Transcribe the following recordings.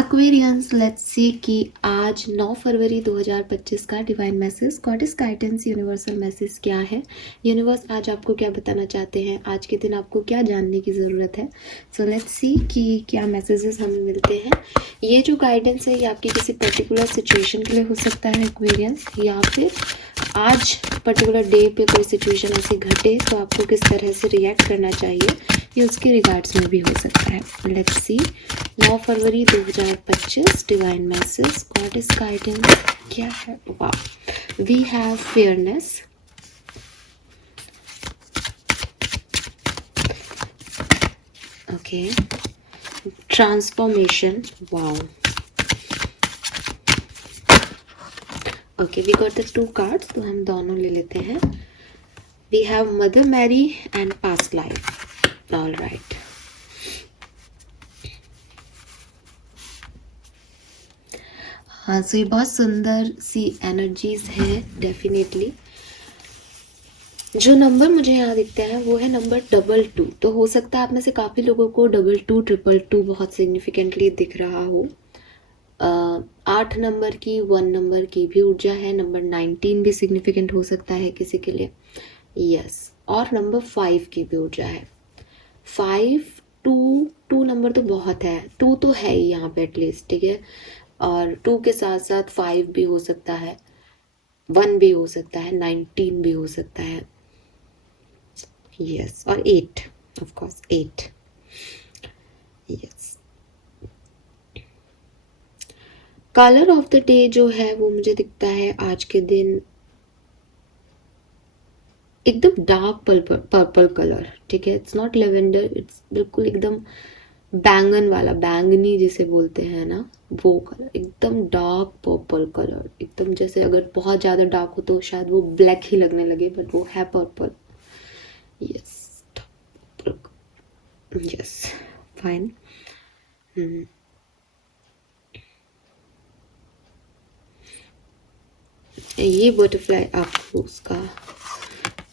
Aquarians, let's see कि आज 9 February 2025 का divine message, goddess guidance, universal message क्या है। यूनिवर्स आज आपको क्या बताना चाहते हैं, आज के दिन आपको क्या जानने की ज़रूरत है। सो लेट्स सी कि क्या मैसेजेस हमें मिलते हैं। ये जो गाइडेंस है ये आपकी किसी पर्टिकुलर सिचुएशन के लिए हो सकता है एक्वेरियंस, या फिर आज पर्टिकुलर डे पे कोई सिचुएशन ऐसी घटे तो आपको किस तरह से रिएक्ट करना चाहिए, ये उसके रिगार्ड्स में भी हो सकता है। Let's see 9 February 2025 divine message, goddess guidance क्या है। वाह, we have fairness, okay, transformation, wow, okay, we got the 2 cards, तो हम दोनों ले लेते हैं। We have Mother Mary and past life, all right. हाँ, सो ये बहुत सुंदर सी एनर्जीज है डेफिनेटली। जो नंबर मुझे यहाँ दिखता है वो है नंबर 22। तो हो सकता है आप में से काफ़ी लोगों को 22, 222 बहुत सिग्निफिकेंटली दिख रहा हो। 8 नंबर की, 1 नंबर की भी ऊर्जा है। नंबर 19 भी सिग्निफिकेंट हो सकता है किसी के लिए, यस। और नंबर 5 की भी ऊर्जा है। 5, 2 नंबर तो बहुत है, 2 तो है ही यहाँ पे एटलीस्ट, ठीक है। और 2 के साथ साथ 5 भी हो सकता है, 1 भी हो सकता है, 19 भी हो सकता है, यस। और 8, of course 8, yes. Colour of the day जो है वो मुझे दिखता है आज के दिन एकदम डार्क पर्पल कलर, ठीक है। इट्स नॉट लेवेंडर, इट्स बिल्कुल एकदम बैंगन वाला, बैंगनी जिसे बोलते हैं ना, वो कलर, एकदम डार्क पर्पल कलर, एकदम जैसे अगर बहुत ज़्यादा डार्क हो तो शायद वो ब्लैक ही लगने लगे, बट वो है पर्पल, यस, यस, फाइन। ये बटरफ्लाई आपको उसका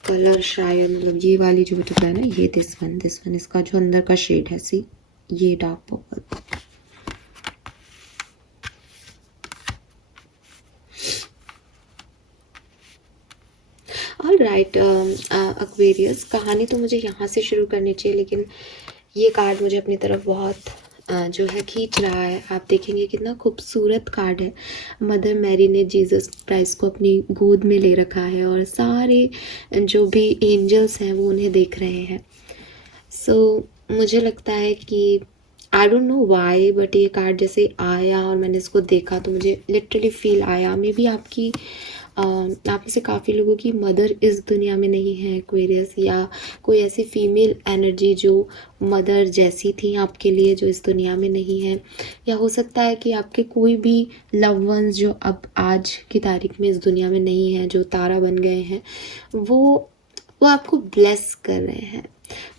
कलर शायद, मतलब ये वाली जो बटरफ्लाई ना, ये दिस वन, इसका जो अंदर का शेड है, सी, ये dark purple. All right Aquarius, कहानी तो मुझे यहाँ से शुरू करनी चाहिए, लेकिन ये कार्ड मुझे अपनी तरफ बहुत जो है खींच रहा है। आप देखेंगे कितना खूबसूरत कार्ड है। मदर मैरी ने जीसस क्राइस्ट को अपनी गोद में ले रखा है और सारे जो भी एंजल्स हैं वो उन्हें देख रहे हैं। सो मुझे लगता है कि आई डोंट नो वाई, बट ये कार्ड जैसे आया और मैंने इसको देखा तो मुझे लिटरली फील आया, मे बी आपकी आप में से काफ़ी लोगों की मदर इस दुनिया में नहीं है एक्वेरियस, या कोई ऐसी फीमेल एनर्जी जो मदर जैसी थी आपके लिए जो इस दुनिया में नहीं है। या हो सकता है कि आपके कोई भी लव वंस जो अब आज की तारीख में इस दुनिया में नहीं है, जो तारा बन गए हैं, वो आपको ब्लेस कर रहे हैं।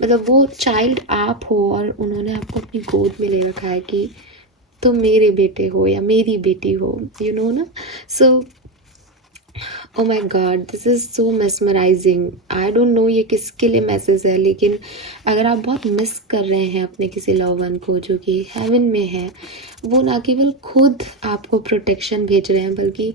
मतलब वो चाइल्ड आप हो और उन्होंने आपको अपनी गोद में ले रखा है कि तुम मेरे बेटे हो या मेरी बेटी हो, यू नो ना। So oh my God, this is so mesmerising. I don't know ये किसके लिए मैसेज है, लेकिन अगर आप बहुत मिस कर रहे हैं अपने किसी लव वन को जो कि हेवन में है, वो ना केवल खुद आपको प्रोटेक्शन भेज रहे हैं, बल्कि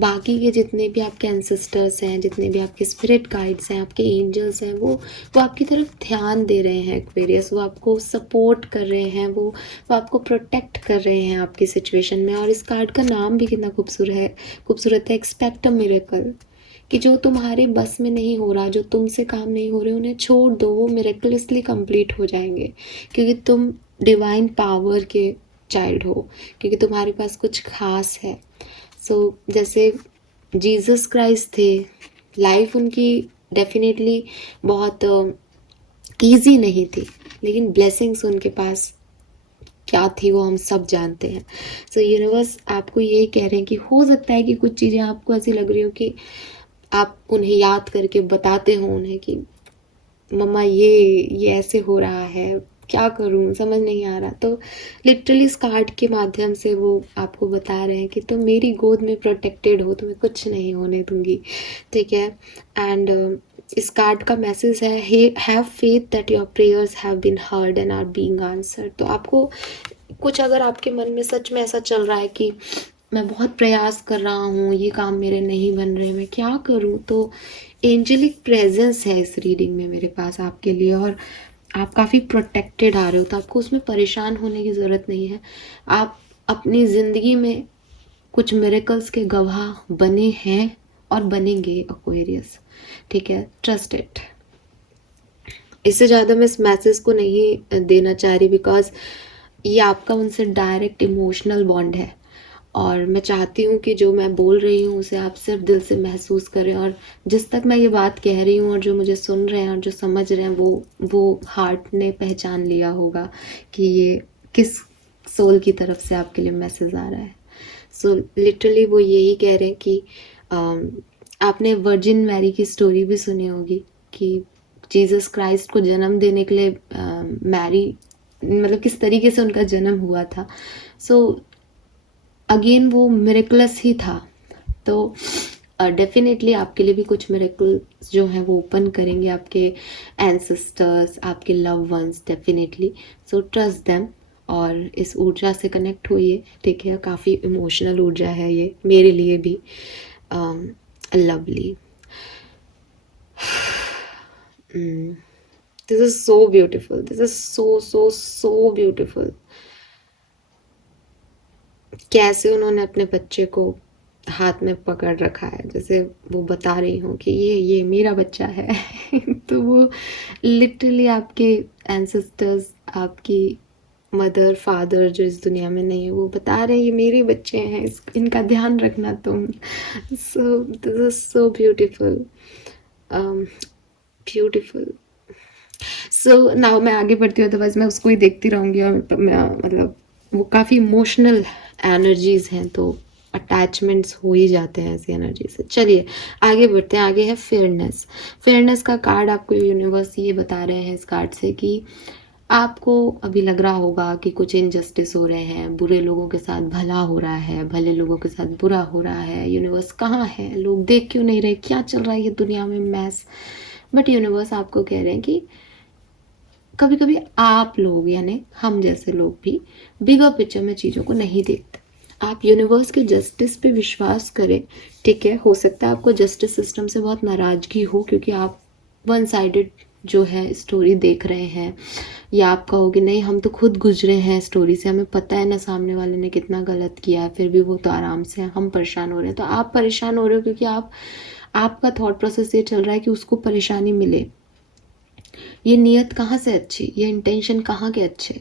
बाकी के जितने भी आपके एंसेस्टर्स हैं, जितने भी आपके स्पिरिट गाइड्स हैं, आपके एंजल्स हैं, वो आपकी तरफ ध्यान दे रहे हैं एक्वेरियस। वो आपको सपोर्ट कर रहे हैं, वो आपको प्रोटेक्ट कर रहे हैं आपकी सिचुएशन में। और इस कार्ड का नाम भी कितना खूबसूरत है, एक्सपेक्ट अ मिरेकल, कि जो तुम्हारे बस में नहीं हो रहा, जो तुमसे काम नहीं हो रहे, उन्हें छोड़ दो, वो मिरेकलसली कंप्लीट हो जाएंगे, क्योंकि तुम डिवाइन पावर के चाइल्ड हो, क्योंकि तुम्हारे पास कुछ खास है। सो जैसे जीसस क्राइस्ट थे, लाइफ उनकी डेफिनेटली बहुत ईजी नहीं थी, लेकिन ब्लेसिंग्स उनके पास क्या थी वो हम सब जानते हैं। सो यूनिवर्स आपको यही कह रहे हैं कि हो सकता है कि कुछ चीज़ें आपको ऐसी लग रही हो कि आप उन्हें याद करके बताते हो उन्हें कि मम्मा ये ऐसे हो रहा है, क्या करूं, समझ नहीं आ रहा। तो लिटरली इस कार्ड के माध्यम से वो आपको बता रहे हैं कि तुम मेरी गोद में प्रोटेक्टेड हो, तुम्हें कुछ नहीं होने दूंगी, ठीक है। एंड इस कार्ड का मैसेज है have faith that your prayers have been heard and are being answered. तो आपको कुछ अगर आपके मन में सच में ऐसा चल रहा है कि मैं बहुत प्रयास कर रहा हूँ, ये काम मेरे नहीं बन रहे, मैं क्या करूँ? तो एंजेलिक प्रेजेंस है इस रीडिंग में मेरे पास आपके लिए, और आप काफ़ी प्रोटेक्टेड आ रहे हो, तो आपको उसमें परेशान होने की ज़रूरत नहीं है। आप अपनी ज़िंदगी में कुछ मिरेकल्स के गवाह बने हैं और बनेंगे एक्वेरियस, ठीक है? Trust it. इससे ज़्यादा मैं इस मैसेज को नहीं देना चाह रही, बिकॉज ये आपका उनसे डायरेक्ट इमोशनल बॉन्ड है, और मैं चाहती हूँ कि जो मैं बोल रही हूँ उसे आप सिर्फ दिल से महसूस करें, और जिस तक मैं ये बात कह रही हूँ और जो मुझे सुन रहे हैं और जो समझ रहे हैं, वो हार्ट ने पहचान लिया होगा कि ये किस सोल की तरफ से आपके लिए मैसेज आ रहा है। सो लिटरली वो यही कह रहे हैं कि आपने वर्जिन मैरी की स्टोरी भी सुनी होगी कि जीसस क्राइस्ट को जन्म देने के लिए मैरी, मतलब किस तरीके से उनका जन्म हुआ था। सो अगेन वो मिरेकलस ही था। तो डेफिनेटली आपके लिए भी कुछ मिरेकल जो हैं वो ओपन करेंगे आपके एंसेस्टर्स, आपके love ones, definitely. So trust them और इस ऊर्जा से कनेक्ट होइए, ठीक है? काफ़ी इमोशनल ऊर्जा है ये मेरे लिए भी। Lovely, this is so beautiful, this is so beautiful. कैसे उन्होंने अपने बच्चे को हाथ में पकड़ रखा है, जैसे वो बता रही हूँ कि ये मेरा बच्चा है। तो वो लिटरली आपके एंसेस्टर्स, आपकी मदर फादर जो इस दुनिया में नहीं है, वो बता रहे हैं ये मेरे बच्चे हैं, इनका ध्यान रखना तुम। सो this is so beautiful, beautiful. So now मैं आगे बढ़ती हूँ, तो बस मैं उसको ही देखती रहूँगी, और मतलब वो काफ़ी इमोशनल एनर्जीज हैं, तो अटैचमेंट्स हो ही जाते हैं ऐसी एनर्जी से। चलिए आगे बढ़ते हैं। आगे है फेयरनेस। फेयरनेस का कार्ड आपको यूनिवर्स ये बता रहे हैं इस कार्ड से कि आपको अभी लग रहा होगा कि कुछ इनजस्टिस हो रहे हैं, बुरे लोगों के साथ भला हो रहा है, भले लोगों के साथ बुरा हो रहा है। यूनिवर्स कहाँ है, लोग देख क्यों नहीं रहे, क्या चल रहा है ये दुनिया में मैस। बट यूनिवर्स आपको कह रहे हैं कि कभी कभी आप लोग, यानी हम जैसे लोग भी बिगर पिक्चर में चीज़ों को नहीं देखते। आप यूनिवर्स के जस्टिस पे विश्वास करें, ठीक है? हो सकता है आपको जस्टिस सिस्टम से बहुत नाराज़गी हो, क्योंकि आप वन साइडेड जो है स्टोरी देख रहे हैं, या आप कहोगे नहीं हम तो खुद गुजरे हैं स्टोरी से, हमें पता है ना सामने वाले ने कितना गलत किया है, फिर भी वो तो आराम से है, हम परेशान हो रहे हैं। तो आप परेशान हो रहे हो क्योंकि आपका थॉट प्रोसेस ये चल रहा है कि उसको परेशानी मिले। ये नीयत कहाँ से अच्छी, ये इंटेंशन कहाँ के अच्छे।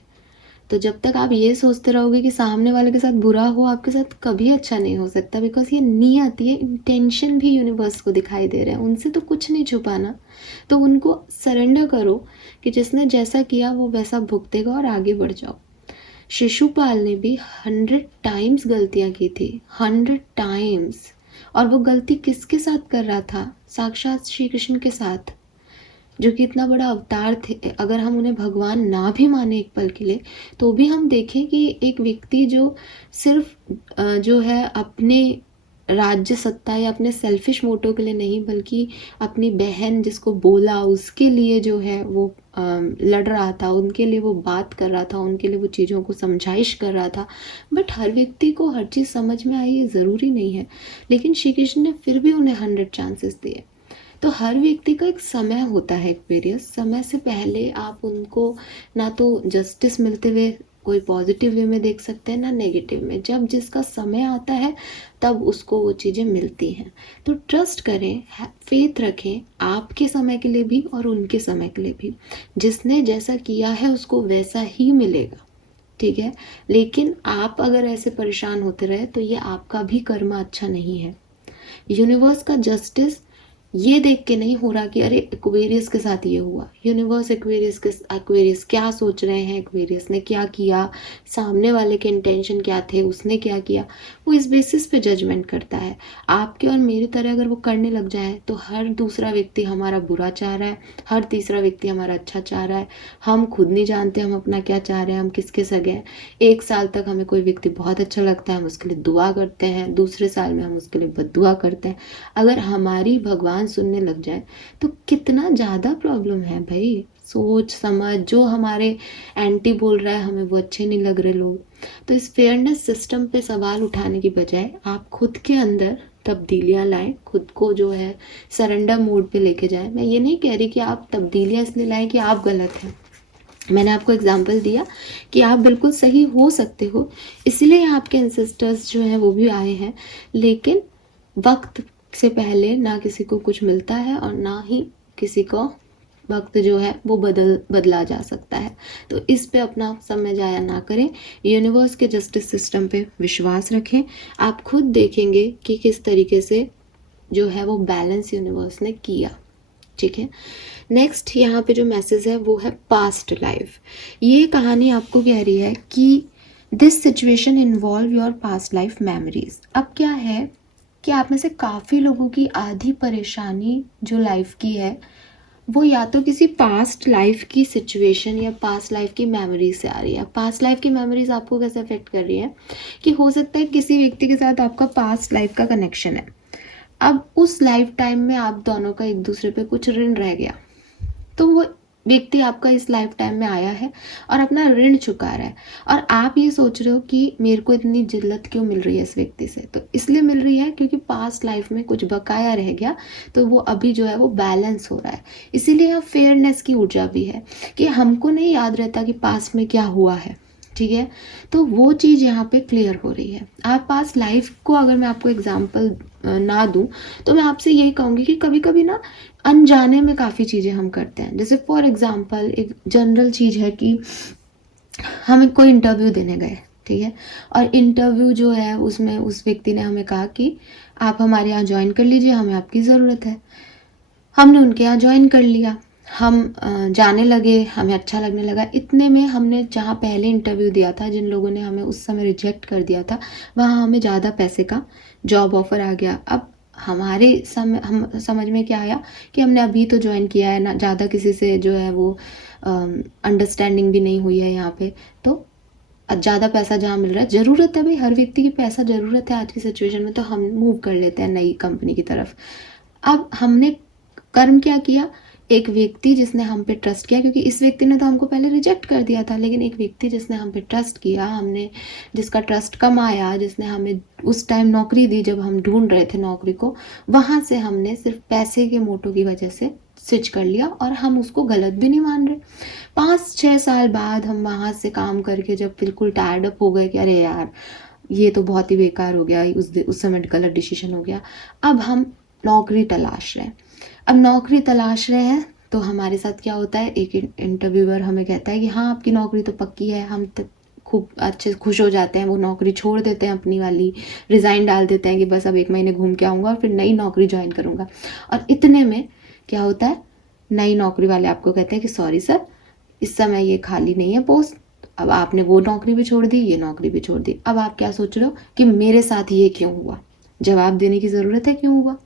तो जब तक आप ये सोचते रहोगे कि सामने वाले के साथ बुरा हो, आपके साथ कभी अच्छा नहीं हो सकता, बिकॉज ये नीयत, ये इंटेंशन भी यूनिवर्स को दिखाई दे रहा है। उनसे तो कुछ नहीं छुपाना, तो उनको सरेंडर करो कि जिसने जैसा किया वो वैसा भुगतेगा, और आगे बढ़ जाओ। शिशुपाल ने भी 100 टाइम्स गलतियां की थी, 100 टाइम्स, और वो गलती किसके साथ कर रहा था? साक्षात श्री कृष्ण के साथ, जो कि इतना बड़ा अवतार थे। अगर हम उन्हें भगवान ना भी माने एक पल के लिए, तो भी हम देखें कि एक व्यक्ति जो सिर्फ जो है अपने राज्य सत्ता या अपने सेल्फिश मोटो के लिए नहीं, बल्कि अपनी बहन जिसको बोला उसके लिए जो है वो लड़ रहा था, उनके लिए वो बात कर रहा था, उनके लिए वो चीज़ों को समझाइश कर रहा था। बट हर व्यक्ति को हर चीज़ समझ में आई ये ज़रूरी नहीं है, लेकिन श्री कृष्ण ने फिर भी उन्हें 100 चांसेस दिए। तो हर व्यक्ति का एक समय होता है एक्वेरियस, समय से पहले आप उनको ना तो जस्टिस मिलते हुए कोई पॉजिटिव वे में देख सकते हैं, ना नेगेटिव में। जब जिसका समय आता है तब उसको वो चीज़ें मिलती हैं। तो ट्रस्ट करें, फेथ रखें, आपके समय के लिए भी और उनके समय के लिए भी। जिसने जैसा किया है उसको वैसा ही मिलेगा, ठीक है? लेकिन आप अगर ऐसे परेशान होते रहे तो ये आपका भी कर्म अच्छा नहीं है। यूनिवर्स का जस्टिस ये देख के नहीं हो रहा कि अरे एक्वेरियस के साथ ये हुआ। यूनिवर्स एक्वेरियस क्या सोच रहे हैं, एक्वेरियस ने क्या किया, सामने वाले के इंटेंशन क्या थे, उसने क्या किया, वो इस बेसिस पे जजमेंट करता है। आपके और मेरी तरह अगर वो करने लग जाए तो हर दूसरा व्यक्ति हमारा बुरा चाह रहा है, हर तीसरा व्यक्ति हमारा अच्छा चाह रहा है। हम खुद नहीं जानते हम अपना क्या चाह रहे हैं, हम किसके सगे हैं। 1 साल तक हमें कोई व्यक्ति बहुत अच्छा लगता है, हम उसके लिए दुआ करते हैं, दूसरे साल में हम उसके लिए बद्दुआ करते हैं। अगर हमारी भगवान सुनने लग जाए तो कितना ज़्यादा प्रॉब्लम है भाई। सोच समझ, जो हमारे एंटी बोल रहा है हमें वो अच्छे नहीं लग रहे लोग। तो इस फेयरनेस सिस्टम पे सवाल उठाने की बजाय आप खुद के अंदर तब्दीलियाँ लाएं, खुद को जो है सरेंडर मोड पे लेके जाएं। मैं ये नहीं कह रही कि आप तब्दीलियाँ इसलिए लाएं कि आप गलत हैं। मैंने आपको एग्जाम्पल दिया कि आप बिल्कुल सही हो सकते हो, इसलिए आपके एंसेस्टर्स जो हैं वो भी आए हैं। लेकिन वक्त से पहले ना किसी को कुछ मिलता है और ना ही किसी को वक्त जो है वो बदला जा सकता है। तो इस पे अपना समय जाया ना करें, यूनिवर्स के जस्टिस सिस्टम पे विश्वास रखें। आप खुद देखेंगे कि किस तरीके से जो है वो बैलेंस यूनिवर्स ने किया। ठीक है, नेक्स्ट यहाँ पे जो मैसेज है वो है पास्ट लाइफ। ये कहानी आपको कह रही है कि this situation involve your past life memories. अब क्या है कि आप में से काफ़ी लोगों की आधी परेशानी जो लाइफ की है वो या तो किसी पास्ट लाइफ की सिचुएशन या पास्ट लाइफ की मेमोरीज से आ रही है। पास्ट लाइफ की मेमोरीज आपको कैसे अफेक्ट कर रही है कि हो सकता है किसी व्यक्ति के साथ आपका पास्ट लाइफ का कनेक्शन है। अब उस लाइफ टाइम में आप दोनों का एक दूसरे पे कुछ ऋण रह गया, तो वो व्यक्ति आपका इस लाइफ टाइम में आया है और अपना ऋण चुका रहा है, और आप ये सोच रहे हो कि मेरे को इतनी जिल्लत क्यों मिल रही है इस व्यक्ति से। तो इसलिए मिल रही है क्योंकि पास्ट लाइफ में कुछ बकाया रह गया, तो वो अभी जो है वो बैलेंस हो रहा है। इसीलिए यहाँ फेयरनेस की ऊर्जा भी है कि हमको नहीं याद रहता कि पास्ट में क्या हुआ है। ठीक है, तो वो चीज़ यहाँ पे क्लियर हो रही है। आप पास्ट लाइफ को अगर मैं आपको एग्जाम्पल ना दूं तो मैं आपसे यही कहूँगी कि कभी कभी ना अनजाने में काफ़ी चीज़ें हम करते हैं। जैसे फॉर एग्जांपल एक जनरल चीज़ है कि हम कोई इंटरव्यू देने गए, ठीक है, और इंटरव्यू जो है उसमें उस व्यक्ति ने हमें कहा कि आप हमारे यहाँ ज्वाइन कर लीजिए, हमें आपकी ज़रूरत है। हमने उनके यहाँ ज्वाइन कर लिया, हम जाने लगे, हमें अच्छा लगने लगा। इतने में हमने जहाँ पहले इंटरव्यू दिया था, जिन लोगों ने हमें उस समय रिजेक्ट कर दिया था, वहाँ हमें ज़्यादा पैसे का जॉब ऑफ़र आ गया। अब हमारे हम समझ में क्या आया कि हमने अभी तो ज्वाइन किया है ना, ज़्यादा किसी से जो है वो अंडरस्टैंडिंग भी नहीं हुई है यहाँ पे, तो ज़्यादा पैसा जहाँ मिल रहा है, ज़रूरत है भाई, हर व्यक्ति की पैसा ज़रूरत है आज की सिचुएशन में, तो हम मूव कर लेते हैं नई कंपनी की तरफ। अब हमने कर्म क्या किया, एक व्यक्ति जिसने हम पे ट्रस्ट किया, क्योंकि इस व्यक्ति ने तो हमको पहले रिजेक्ट कर दिया था, लेकिन एक व्यक्ति जिसने हम पे ट्रस्ट किया, हमने जिसका ट्रस्ट कमाया, जिसने हमें उस टाइम नौकरी दी जब हम ढूंढ रहे थे नौकरी को, वहाँ से हमने सिर्फ पैसे के मोटो की वजह से स्विच कर लिया, और हम उसको गलत भी नहीं मान रहे। 5-6 साल बाद हम वहाँ से काम करके जब बिल्कुल टायर्ड अप हो गए कि अरे यार ये तो बहुत ही बेकार हो गया, उस समय गलत डिसीजन हो गया, अब हम नौकरी तलाश रहे हैं। अब नौकरी तलाश रहे हैं तो हमारे साथ क्या होता है, एक इंटरव्यूअर हमें कहता है कि हाँ आपकी नौकरी तो पक्की है। हम तब खूब अच्छे खुश हो जाते हैं, वो नौकरी छोड़ देते हैं अपनी वाली, रिज़ाइन डाल देते हैं कि बस अब 1 महीने घूम के आऊँगा और फिर नई नौकरी ज्वाइन करूँगा। और इतने में क्या होता है, नई नौकरी वाले आपको कहते हैं कि सॉरी सर, इस समय ये खाली नहीं है पोस्ट। अब आपने वो नौकरी भी छोड़ दी, ये नौकरी भी छोड़ दी। अब आप क्या सोच रहे हो कि मेरे साथ ये क्यों हुआ? जवाब देने की ज़रूरत है क्यों हुआ।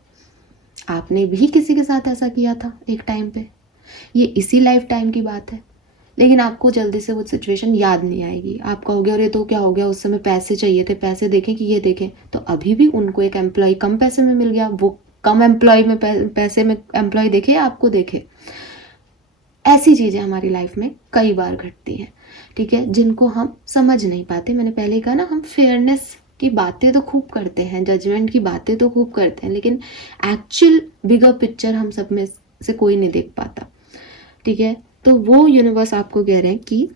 आपने भी किसी के साथ ऐसा किया था एक टाइम पे, ये इसी लाइफ टाइम की बात है, लेकिन आपको जल्दी से वो सिचुएशन याद नहीं आएगी। आप कहोगे अरे तो क्या हो गया, उस समय पैसे चाहिए थे, पैसे देखें कि ये देखें। तो अभी भी उनको एक एम्प्लॉय कम पैसे में मिल गया, वो कम एम्प्लॉय में पैसे में एम्प्लॉय देखे, आपको देखे। ऐसी चीज़ें हमारी लाइफ में कई बार घटती हैं, ठीक है, जिनको हम समझ नहीं पाते। मैंने पहले ही कहा ना, हम फेयरनेस की बातें तो खूब करते हैं, जजमेंट की बातें तो खूब करते हैं, लेकिन एक्चुअल बिगर पिक्चर हम सब में से कोई नहीं देख पाता। ठीक है, तो वो यूनिवर्स आपको कह रहे हैं कि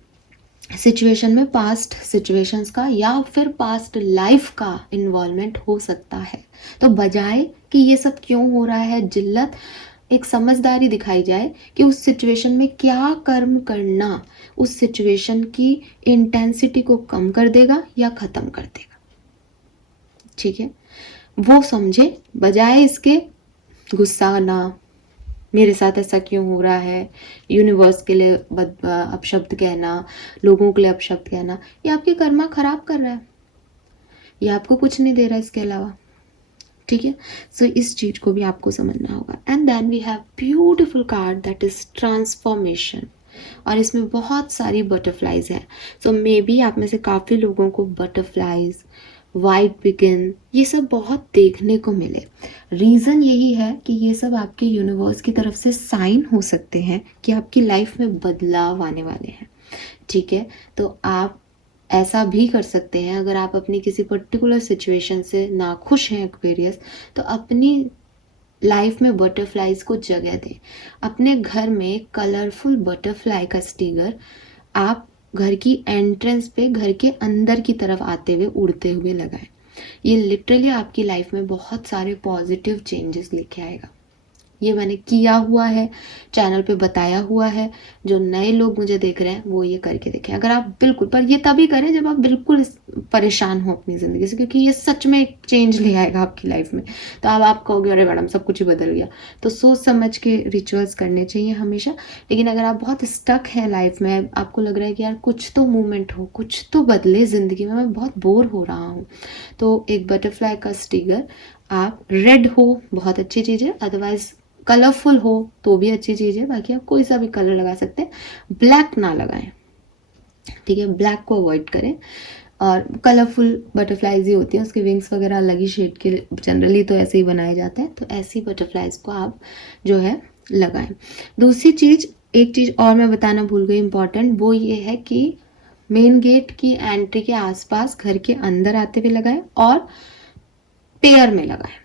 सिचुएशन में पास्ट सिचुएशंस का या फिर पास्ट लाइफ का इन्वॉल्वमेंट हो सकता है। तो बजाय कि ये सब क्यों हो रहा है जिल्लत, एक समझदारी दिखाई जाए कि उस सिचुएशन में क्या कर्म करना उस सिचुएशन की इंटेंसिटी को कम कर देगा या ख़त्म कर देगा। ठीक है, वो समझे, बजाय इसके गुस्सा ना, मेरे साथ ऐसा क्यों हो रहा है, यूनिवर्स के लिए अपशब्द कहना, लोगों के लिए अपशब्द कहना, ये आपके कर्मा खराब कर रहा है, ये आपको कुछ नहीं दे रहा इसके अलावा। ठीक है, सो इस चीज़ को भी आपको समझना होगा। And then we have beautiful card that is transformation, और इसमें बहुत सारी बटरफ्लाइज हैं। सो मे बी आप में से काफ़ी लोगों को बटरफ्लाइज, वाइट बिगिन, ये सब बहुत देखने को मिले। रीज़न यही है कि ये सब आपके यूनिवर्स की तरफ से साइन हो सकते हैं कि आपकी लाइफ में बदलाव आने वाले हैं। ठीक है, तो आप ऐसा भी कर सकते हैं, अगर आप अपनी किसी पर्टिकुलर सिचुएशन से नाखुश हैं एक्वेरियस, तो अपनी लाइफ में बटरफ्लाइज को जगह दें। अपने घर में कलरफुल बटरफ्लाई का स्टिकर आप घर की एंट्रेंस पे, घर के अंदर की तरफ आते हुए, उड़ते हुए लगाएं। ये लिटरली आपकी लाइफ में बहुत सारे पॉजिटिव चेंजेस लेके आएगा। ये मैंने किया हुआ है, चैनल पे बताया हुआ है। जो नए लोग मुझे देख रहे हैं वो ये करके देखें। अगर आप बिल्कुल, पर ये तभी करें जब आप बिल्कुल परेशान हो अपनी ज़िंदगी से, क्योंकि ये सच में एक चेंज ले आएगा आपकी लाइफ में। तो अब आप कहोगे अरे मैडम सब कुछ ही बदल गया, तो सोच समझ के रिचुअल्स करने चाहिए हमेशा। लेकिन अगर आप बहुत स्टक हैं लाइफ में, आपको लग रहा है कि यार कुछ तो मूवमेंट हो, कुछ तो बदले ज़िंदगी में, मैं बहुत बोर हो रहा हूँ, तो एक बटरफ्लाई का स्टिकर आप, रेड हो बहुत अच्छी चीज़ है, अदरवाइज कलरफुल हो तो भी अच्छी चीज़ है, बाकी आप कोई सा भी कलर लगा सकते हैं, ब्लैक ना लगाएं। ठीक है, ब्लैक को अवॉइड करें। और कलरफुल बटरफ्लाइज ही होती हैं, उसके विंग्स वगैरह अलग ही शेड के जनरली तो ऐसे ही बनाए जाते हैं, तो ऐसी बटरफ्लाइज को आप जो है लगाएं। दूसरी चीज़, एक चीज़ और मैं बताना भूल गई इम्पॉर्टेंट, वो ये है कि मेन गेट की एंट्री के आसपास घर के अंदर आते हुए लगाएं और पेयर में लगाएं।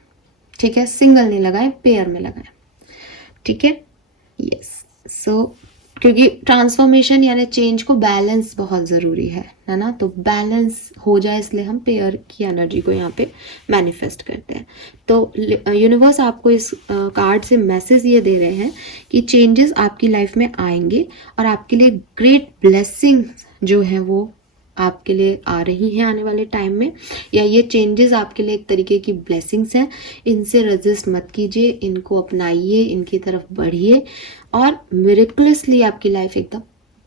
ठीक है, सिंगल नहीं लगाएं, पेयर में लगाएं। ठीक है, यस। सो क्योंकि ट्रांसफॉर्मेशन यानी चेंज को बैलेंस बहुत ज़रूरी है ना, तो बैलेंस हो जाए इसलिए हम पेयर की एनर्जी को यहाँ पे मैनिफेस्ट करते हैं। तो यूनिवर्स आपको इस कार्ड से मैसेज ये दे रहे हैं कि चेंजेस आपकी लाइफ में आएंगे और आपके लिए ग्रेट ब्लेसिंग्स जो हैं वो आपके लिए आ रही हैं आने वाले टाइम में, या ये चेंजेस आपके लिए एक तरीके की ब्लेसिंग्स हैं। इनसे रजिस्ट मत कीजिए, इनको अपनाइए, इनकी तरफ बढ़िए और मिरेकलसली आपकी लाइफ एकदम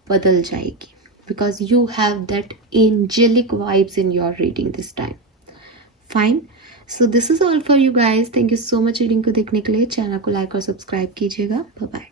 बदल जाएगी, because you have that angelic vibes in your reading this time. Fine, so this is all for you guys. Thank you so much reading को देखने के लिए। चैनल को लाइक और सब्सक्राइब कीजिएगा। Bye bye.